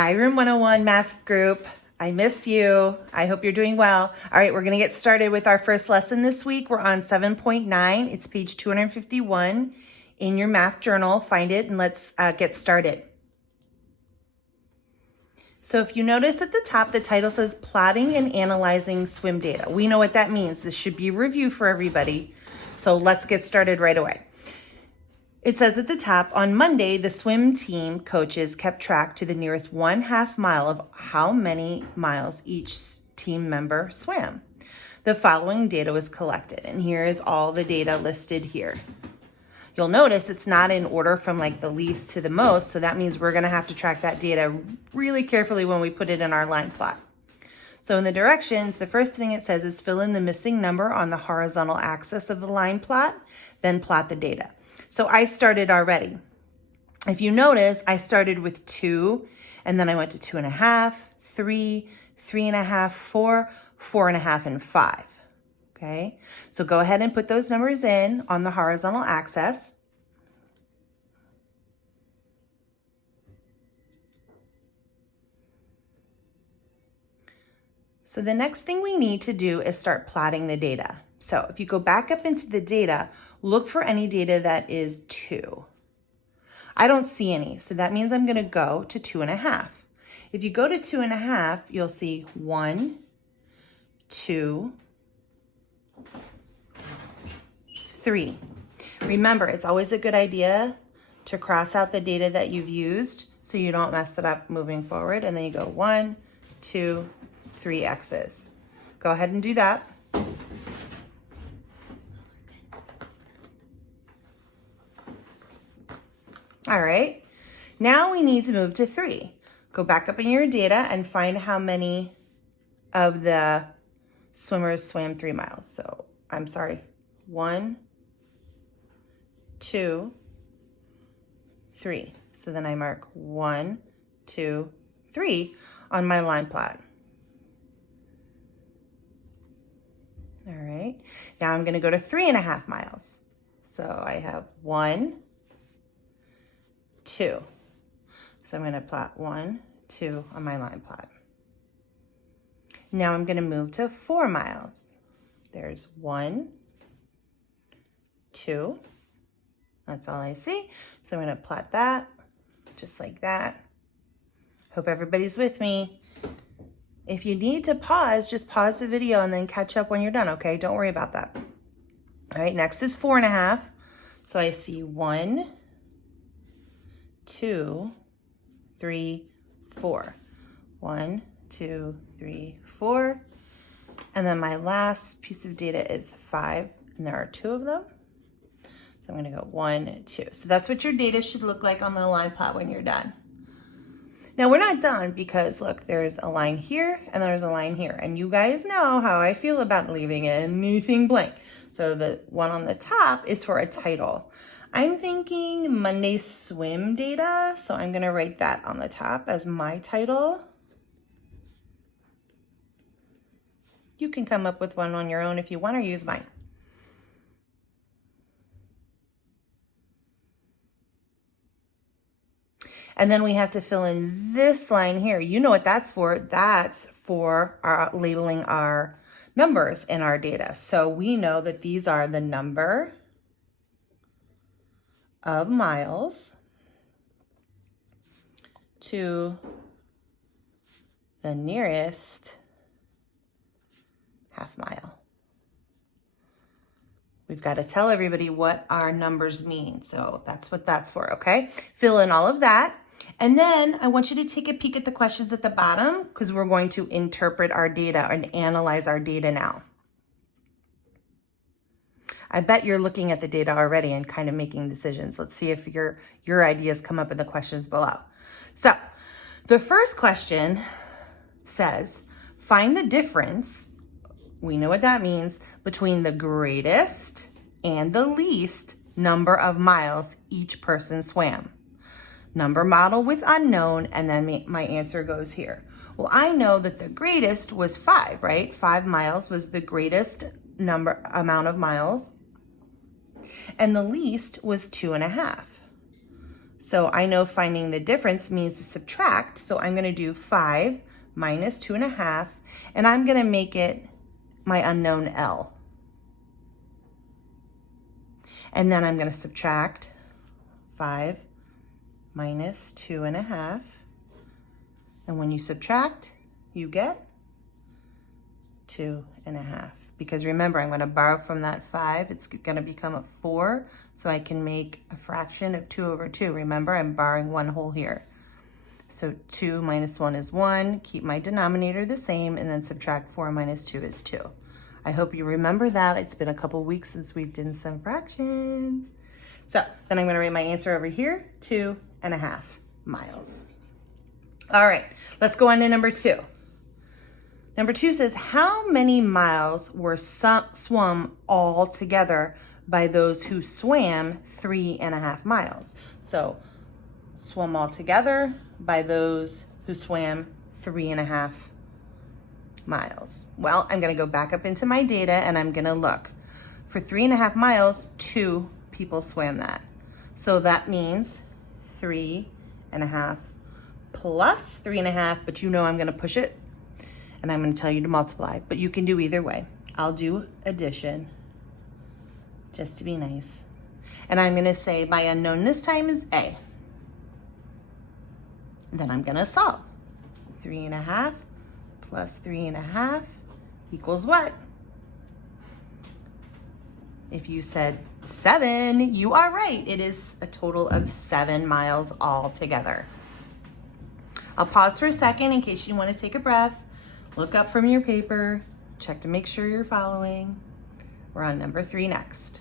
Hi, Room 101 Math Group. I miss you. I hope you're doing well. All right, we're going to get started with our first lesson this week. We're on 7.9. It's page 251 in your math journal. Find it and let's get started. So if you notice at the top, the title says Plotting and Analyzing Swim Data. We know what that means. This should be a review for everybody. So let's get started right away. It says at the top, on Monday, the swim team coaches kept track to the nearest 1/2 mile of how many miles each team member swam. The following data was collected, and here is all the data listed here. You'll notice it's not in order from like the least to the most, so that means we're gonna have to track that data really carefully when we put it in our line plot. So in the directions, the first thing it says is fill in the missing number on the horizontal axis of the line plot, then plot the data. So I started already. If you notice, I started with 2, and then I went to 2.5, 3, 3.5, 4, 4.5, and 5. Okay, so go ahead and put those numbers in on the horizontal axis. So the next thing we need to do is start plotting the data. So if you go back up into the data, look for any data that is 2. I don't see any, so that means I'm going to go to 2.5. If you go to 2.5, you'll see 1, 2, 3. Remember, it's always a good idea to cross out the data that you've used so you don't mess it up moving forward. And then you go 1, 2, 3 X's. Go ahead and do that. All right, now we need to move to 3. Go back up in your data and find how many of the swimmers swam 3 miles. So I'm sorry, 1, 2, 3. So then I mark 1, 2, 3 on my line plot. All right, now I'm gonna go to 3.5 miles. So I have 1, 2. So I'm gonna plot 1, 2 on my line plot. Now I'm gonna move to 4 miles. There's 1, 2. That's all I see. So I'm gonna plot that just like that. Hope everybody's with me. If you need to pause, just pause the video and then catch up when you're done, okay? Don't worry about that. All right, next is 4.5. So I see 1, 2, 3, 4. 1, 2, 3, 4. And then my last piece of data is 5, and there are 2 of them. So I'm gonna go 1, 2. So that's what your data should look like on the line plot when you're done. Now we're not done because look, there's a line here and there's a line here. And you guys know how I feel about leaving anything blank. So the one on the top is for a title. I'm thinking Monday swim data. So I'm gonna write that on the top as my title. You can come up with one on your own if you want or use mine. And then we have to fill in this line here. You know what that's for. That's for our labeling our numbers in our data. So we know that these are the number of miles to the nearest 1/2 mile. We've got to tell everybody what our numbers mean. So that's what that's for, okay? Fill in all of that. And then I want you to take a peek at the questions at the bottom because we're going to interpret our data and analyze our data now. I bet you're looking at the data already and kind of making decisions. Let's see if your ideas come up in the questions below. So the first question says, find the difference, we know what that means, between the greatest and the least number of miles each person swam. Number model with unknown, and then my answer goes here. Well, I know that the greatest was 5, right? 5 miles was the greatest amount of miles, and the least was 2.5. So I know finding the difference means to subtract. So I'm gonna do 5 minus 2.5, and I'm gonna make it my unknown L. And then I'm gonna subtract 5 minus 2.5. And when you subtract, you get 2.5. Because remember, I'm gonna borrow from that 5. It's gonna become a 4, so I can make a fraction of 2 over 2. Remember, I'm borrowing one whole here. So 2 minus 1 is 1. Keep my denominator the same, and then subtract 4 minus 2 is 2. I hope you remember that. It's been a couple weeks since we've done some fractions. So then I'm gonna write my answer over here, 2.5 miles. All right, let's go on to number 2. Number 2 says, how many miles were swum all together by those who swam 3.5 miles? So swum all together by those who swam 3.5 miles. Well, I'm gonna go back up into my data and I'm gonna look. For 3.5 miles, 2 people swam that. So that means 3.5 plus 3.5, but you know I'm gonna push it and I'm gonna tell you to multiply, but you can do either way. I'll do addition just to be nice. And I'm gonna say my unknown this time is A. Then I'm gonna solve. 3.5 plus 3.5 equals what? If you said 7, you are right. It is a total of 7 miles all together. I'll pause for a second in case you want to take a breath. Look up from your paper, check to make sure you're following. We're on number 3 next.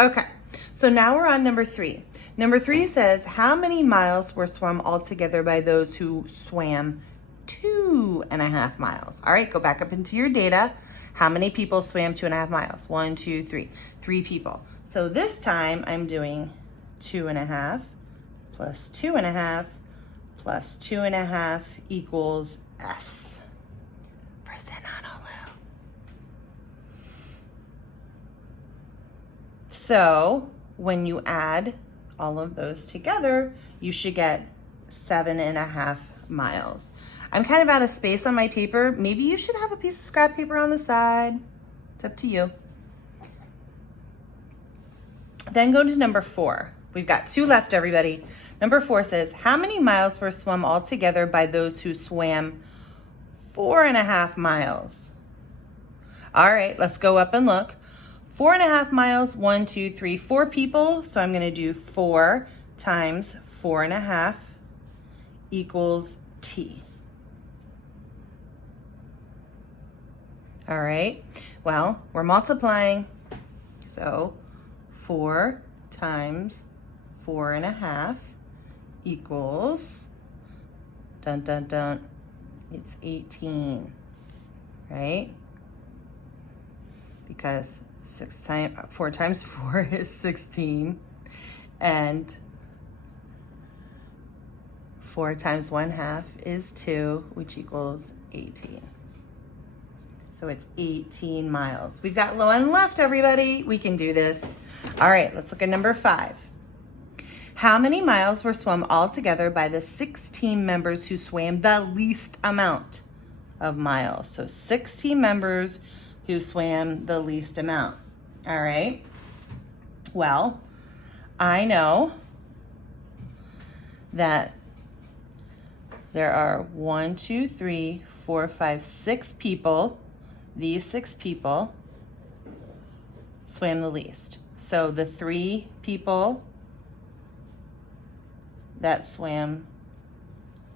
Okay, so now we're on number 3. Number 3 says, how many miles were swum altogether by those who swam 2.5 miles? All right, go back up into your data. How many people swam 2.5 miles? 1, 2, 3. 3 people. So this time I'm doing 2.5 plus 2.5 plus 2.5 equals S for Honolulu. So when you add all of those together, you should get 7.5 miles. I'm kind of out of space on my paper. Maybe you should have a piece of scrap paper on the side. It's up to you. Then go to number 4. We've got 2 left, everybody. Number 4 says, how many miles were swum all together by those who swam 4.5 miles? All right, let's go up and look. 4.5 miles, 1, 2, 3, 4 people. So I'm gonna do 4 times 4.5 equals T. All right, well, we're multiplying. So 4 times 4.5 equals, dun, dun, dun, it's 18, right? Because 4 times 4 is 16, and 4 times 1/2 is 2, which equals 18. So it's 18 miles. We've got one left, everybody. We can do this. All right, let's look at number 5. How many miles were swum all together by the 16 members who swam the least amount of miles? So 16 members who swam the least amount. All right. Well, I know that there are 1, 2, 3, 4, 5, 6 people. These 6 people swam the least. So the 3 people that swam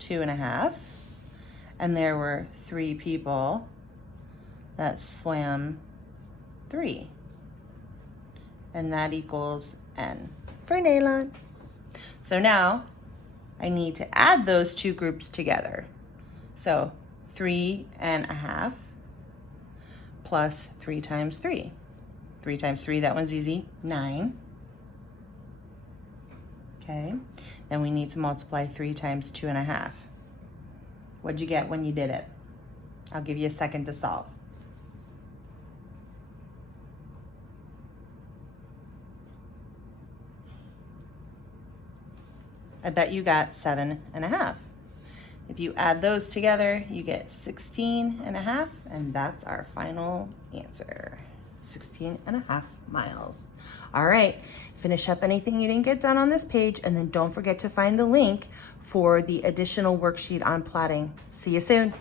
2.5, and there were 3 people that swam 3, and that equals N for Nylon. So now I need to add those 2 groups together. So 3.5 plus 3 times 3. 3 times 3, that one's easy, 9. Okay, then we need to multiply 3 times 2.5. What'd you get when you did it? I'll give you a second to solve. I bet you got 7.5. If you add those together, you get 16.5, and that's our final answer. 16.5 miles. All right, finish up anything you didn't get done on this page, and then don't forget to find the link for the additional worksheet on plotting. See you soon.